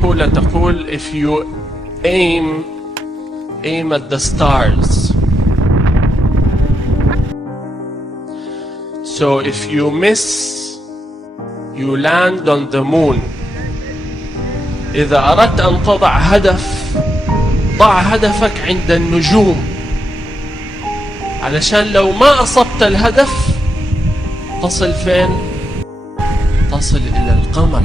مقولة تقول if you aim at the stars, so if you miss you land on the moon. إذا أردت أن تضع هدف، ضع هدفك عند النجوم، علشان لو ما أصبت الهدف تصل فين؟ تصل إلى القمر.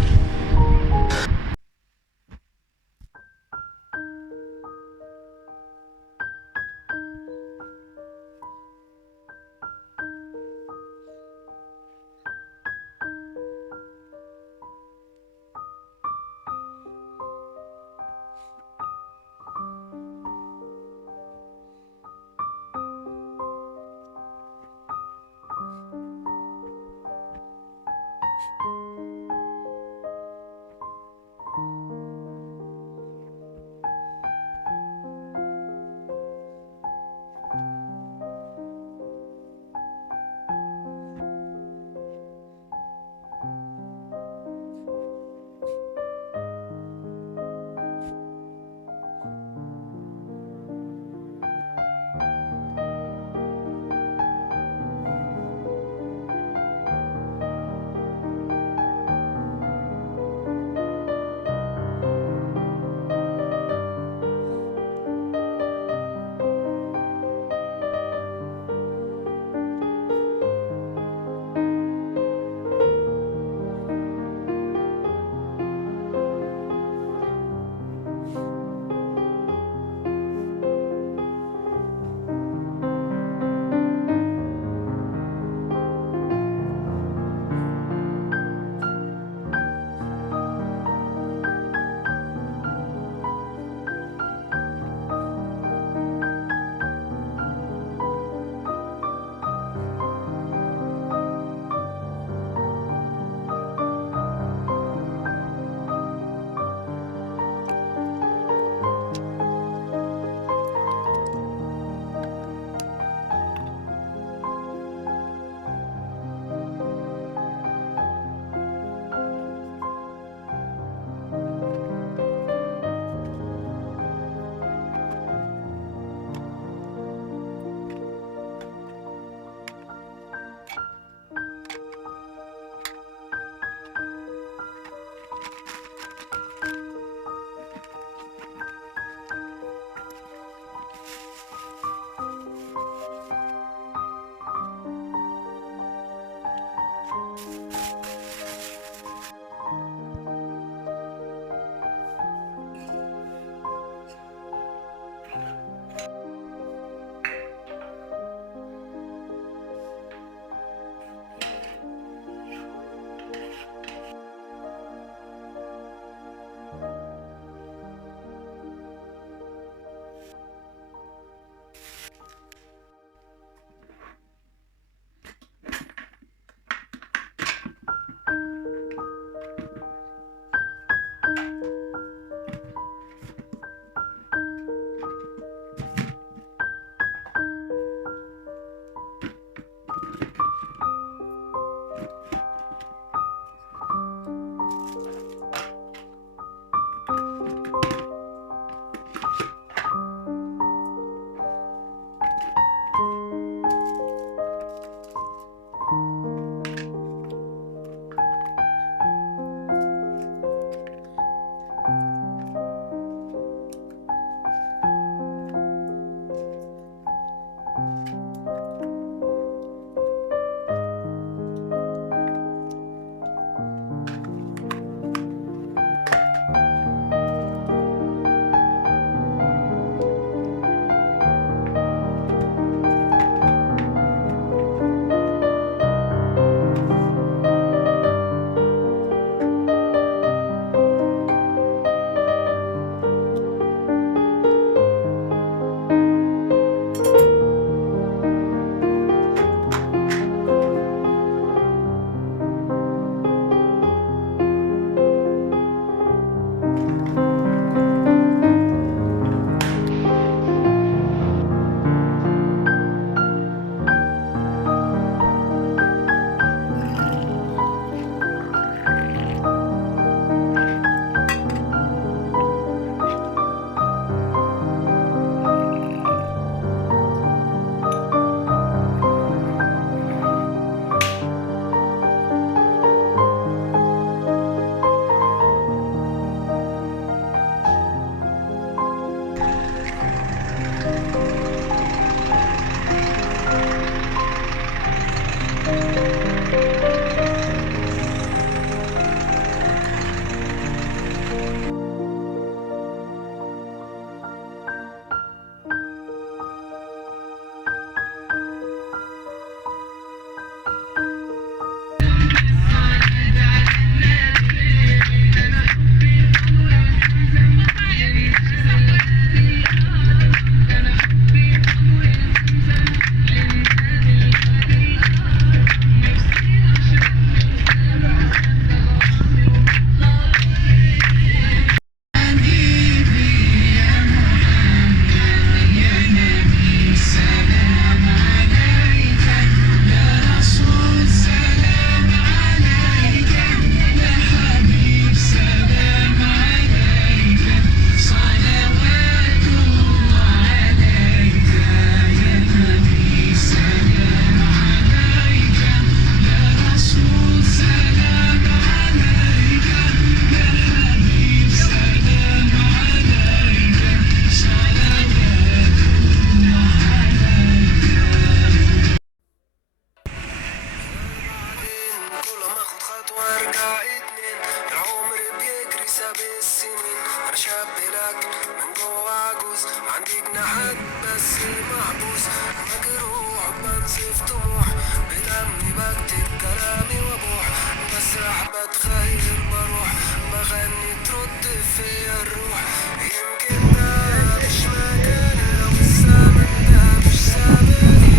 بالسنين انا شاب لكن من جوا عجوز عندي جناحات بس محبوس مجروح بنزف طموح بدمي بكتب كلامي وابوح بسرح بتخيل بروح بغني ترد فيا الروح يمكن ده مش مكاني لو الزمن ده مش سابني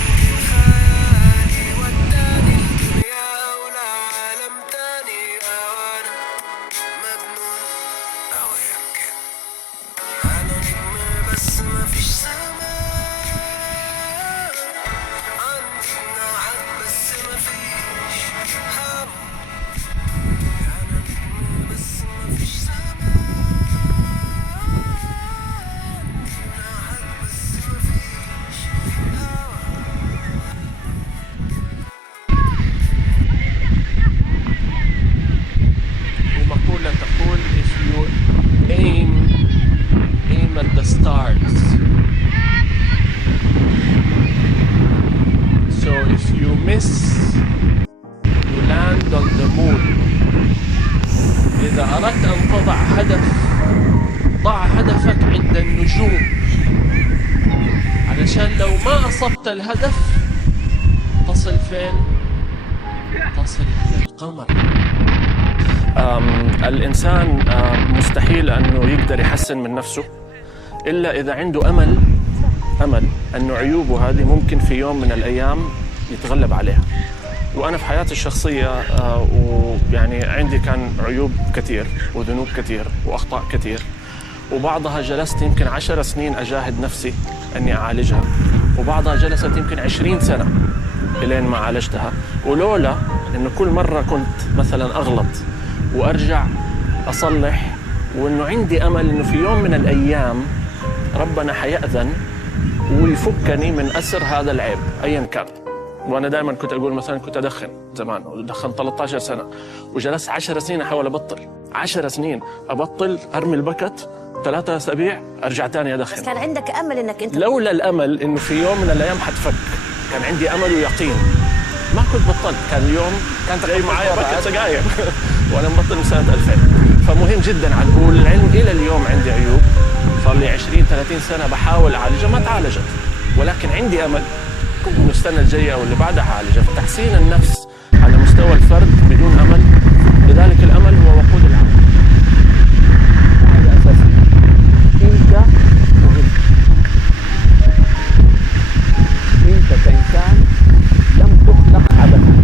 يمكن خيالي وداني الدنيا ولا عالم تاني او انا مجنون او يمكن انا نجم بس مفيش سماء عندي جناحات بس مفيش هم انا نجم بس مفيش سماء عندي جناحات بس مفيش هوا ومقولة تقول if you aim at the stars, so if you miss you land on the moon. إذا أردت أن تضع هدف ضع هدفك عند النجوم، علشان لو ما أصبت الهدف تصل فين؟ تصل إلى القمر. الإنسان مستحيل أنه يقدر يحسن من نفسه إلا إذا عنده أمل أنه عيوبه هذه ممكن في يوم من الأيام يتغلب عليها. وأنا في حياتي الشخصية ويعني عندي كان عيوب كثير وذنوب كثير وأخطاء كثير، وبعضها جلست يمكن 10 سنين أجاهد نفسي أني أعالجها، وبعضها جلست يمكن 20 سنة إلين ما عالجتها. ولولا أنه كل مرة كنت مثلا أغلط وأرجع أصلح، وأنه عندي أمل أنه في يوم من الأيام ربنا حيأذن ويفكني من أسر هذا العيب أيا كان. وأنا دائما كنت أقول مثلا كنت أدخن زمان ودخن 13 سنة وجلست 10 سنين أحاول أبطل، 10 سنين أبطل، أرمي البكت 3 أسابيع أرجع تاني أدخن. بس كان عندك أمل إنك أنت لولا الأمل إنه في يوم من الأيام حتفك، كان عندي أمل ويقين ما كنت بطلت. كان اليوم كانت جاي معايا بكت سجاير وأنا مبطل من سنة 2000. فمهم جدا عن نقول العلم إلى اليوم عندي عيوب صار لي 20-30 سنة بحاول أعالجها ما تعالجت، ولكن عندي أمل إنه السنة الجاية أو اللي بعدها أعالجها. فتحسين النفس على مستوى الفرد بدون أمل، لذلك الأمل هو وقود العمل. هذا أساسي. أنت مهم، أنت كإنسان لم تخلق عبثا،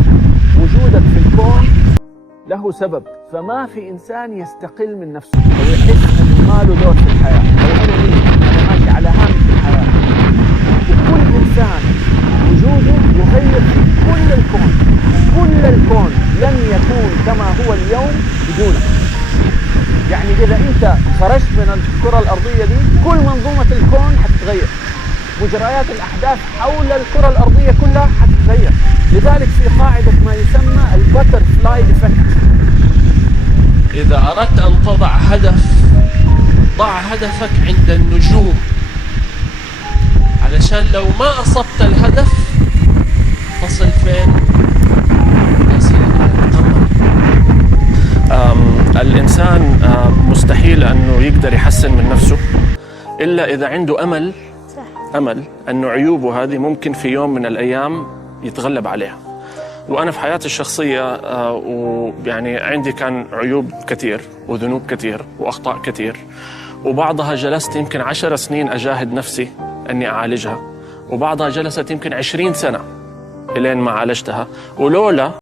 وجودك في الكون له سبب. فما في إنسان يستقل من نفسه أو يحس أنه ما له دور في الحياة أو أنا مين، أنا ماشي على هامش الحياة. وكل إنسان وجوده يغير في كل الكون، كل الكون لن يكون كما هو اليوم بدونك. يعني إذا أنت خرجت من الكرة الأرضية دي كل منظومة الكون حتتغير، مجريات الأحداث حول الكرة الأرضية كلها حتتغير. لذلك في قاعدة ما يسمى الباترفلاي إفكت. إذا أردت أن تضع هدف ضع هدفك عند النجوم، علشان لو ما أصبت الهدف تصل فين؟ تصل إلى القمر. الإنسان مستحيل أنه يقدر يحسن من نفسه إلا إذا عنده أمل أنه عيوبه هذه ممكن في يوم من الأيام يتغلب عليها. وأنا في حياتي الشخصية ويعني عندي كان عيوب كثير وذنوب كثير وأخطاء كثير، وبعضها جلست يمكن 10 سنين أجاهد نفسي أني أعالجها، وبعضها جلست يمكن 20 سنة إلين ما عالجتها. ولولا